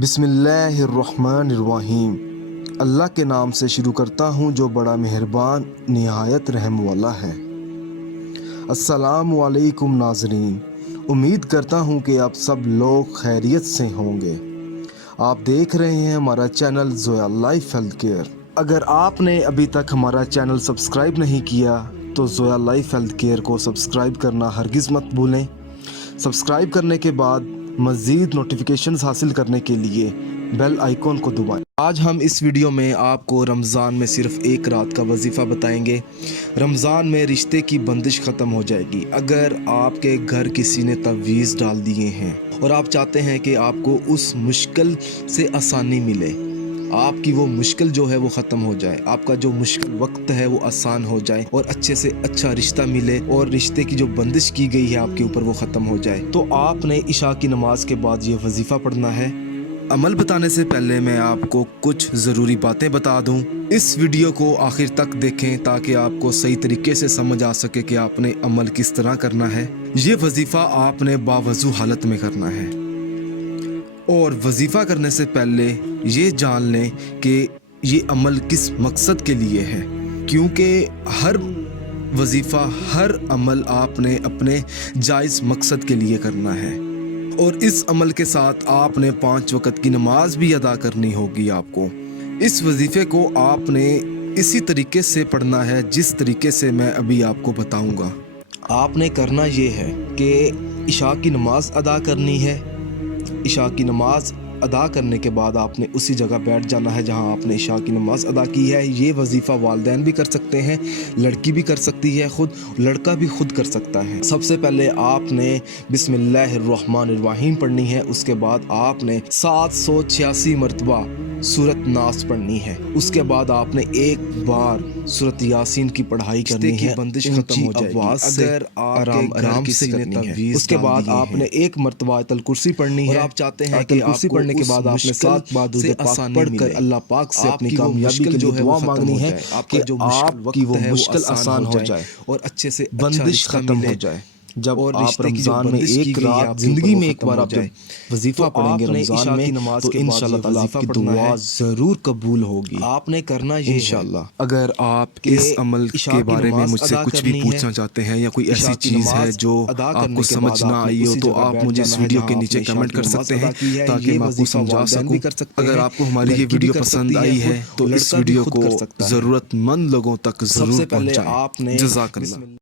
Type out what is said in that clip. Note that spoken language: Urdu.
بسم اللہ الرحمن الرحیم۔ اللہ کے نام سے شروع کرتا ہوں جو بڑا مہربان نہایت رحم والا ہے۔ السلام علیکم ناظرین، امید کرتا ہوں کہ آپ سب لوگ خیریت سے ہوں گے۔ آپ دیکھ رہے ہیں ہمارا channel Zoya life health care. اگر آپ نے ابھی تک ہمارا چینل سبسکرائب نہیں کیا تو زویا لائف ہیلتھ کیئر کو سبسکرائب کرنا ہرگز مت بھولیں۔ سبسکرائب کرنے کے بعد مزید نوٹیفیکیشنز حاصل کرنے کے لیے بیل آئیکن کو دبائیں۔ آج ہم اس ویڈیو میں آپ کو رمضان میں صرف ایک رات کا وظیفہ بتائیں گے۔ رمضان میں رشتے کی بندش ختم ہو جائے گی اگر آپ کے گھر کسی نے تعویذ ڈال دیے ہیں اور آپ چاہتے ہیں کہ آپ کو اس مشکل سے آسانی ملے، آپ کی وہ مشکل جو ہے وہ ختم ہو جائے، آپ کا جو مشکل وقت ہے وہ آسان ہو جائے اور اچھے سے اچھا رشتہ ملے اور رشتے کی جو بندش کی گئی ہے آپ کے اوپر وہ ختم ہو جائے، تو آپ نے عشاء کی نماز کے بعد یہ وظیفہ پڑھنا ہے۔ عمل بتانے سے پہلے میں آپ کو کچھ ضروری باتیں بتا دوں۔ اس ویڈیو کو آخر تک دیکھیں تاکہ آپ کو صحیح طریقے سے سمجھ آ سکے کہ آپ نے عمل کس طرح کرنا ہے۔ یہ وظیفہ آپ نے باوضو حالت میں کرنا ہے، اور وظیفہ کرنے سے پہلے یہ جان لیں کہ یہ عمل کس مقصد کے لیے ہے، کیونکہ ہر وظیفہ، ہر عمل آپ نے اپنے جائز مقصد کے لیے کرنا ہے، اور اس عمل کے ساتھ آپ نے 5 وقت کی نماز بھی ادا کرنی ہوگی۔ آپ کو اس وظیفے کو آپ نے اسی طریقے سے پڑھنا ہے جس طریقے سے میں ابھی آپ کو بتاؤں گا۔ آپ نے کرنا یہ ہے کہ عشاء کی نماز ادا کرنی ہے۔ عشاء کی نماز ادا کرنے کے بعد آپ نے اسی جگہ بیٹھ جانا ہے جہاں آپ نے عشاء کی نماز ادا کی ہے۔ یہ وظیفہ والدین بھی کر سکتے ہیں، لڑکی بھی کر سکتی ہے خود، لڑکا بھی خود کر سکتا ہے۔ سب سے پہلے آپ نے بسم اللہ الرحمن الرحیم پڑھنی ہے، اس کے بعد آپ نے 786 مرتبہ سورۃ ناس پڑھنی ہے، اس کے بعد آپ نے ایک بار سورۃ یاسین کی پڑھائی کرنی ہے، بندش ختم ہو جائے گی اگر آرام سے کرنی ہے۔ اس کے بعد آپ نے ایک مرتبہ آیت الکرسی پڑھنی ہے، اور آپ چاہتے ہیں کہ کرسی پڑھنے کے بعد آپ نے 7 بار درود پاک پڑھ کر اللہ پاک سے اپنی کامیابی کے لیے دعا مانگنی ہے کہ آپ کی وہ مشکل آسان ہو جائے اور اچھے سے بندش ختم ہو جائے۔ جب آپ رمضان میں ایک رات زندگی میں ایک بار آپ جب وظیفہ پڑھیں گے رمضان میں تو انشاءاللہ تعالیٰ آپ کی دعا ضرور قبول ہوگی۔ آپ نے کرنا یہ انشاءاللہ۔ اگر آپ اس عمل کے بارے میں مجھ سے کچھ بھی پوچھنا چاہتے ہیں یا کوئی ایسی چیز ہے جو آپ کو سمجھ نہ آئی ہو تو آپ مجھے اس ویڈیو کے نیچے کمنٹ کر سکتے ہیں تاکہ میں آپ کو سمجھا سکوں۔ اگر آپ کو ہماری یہ ویڈیو پسند آئی ہے تو اس ویڈیو کو ضرورت مند لوگوں تک ضرور پہنچائیں۔ جزاک اللہ۔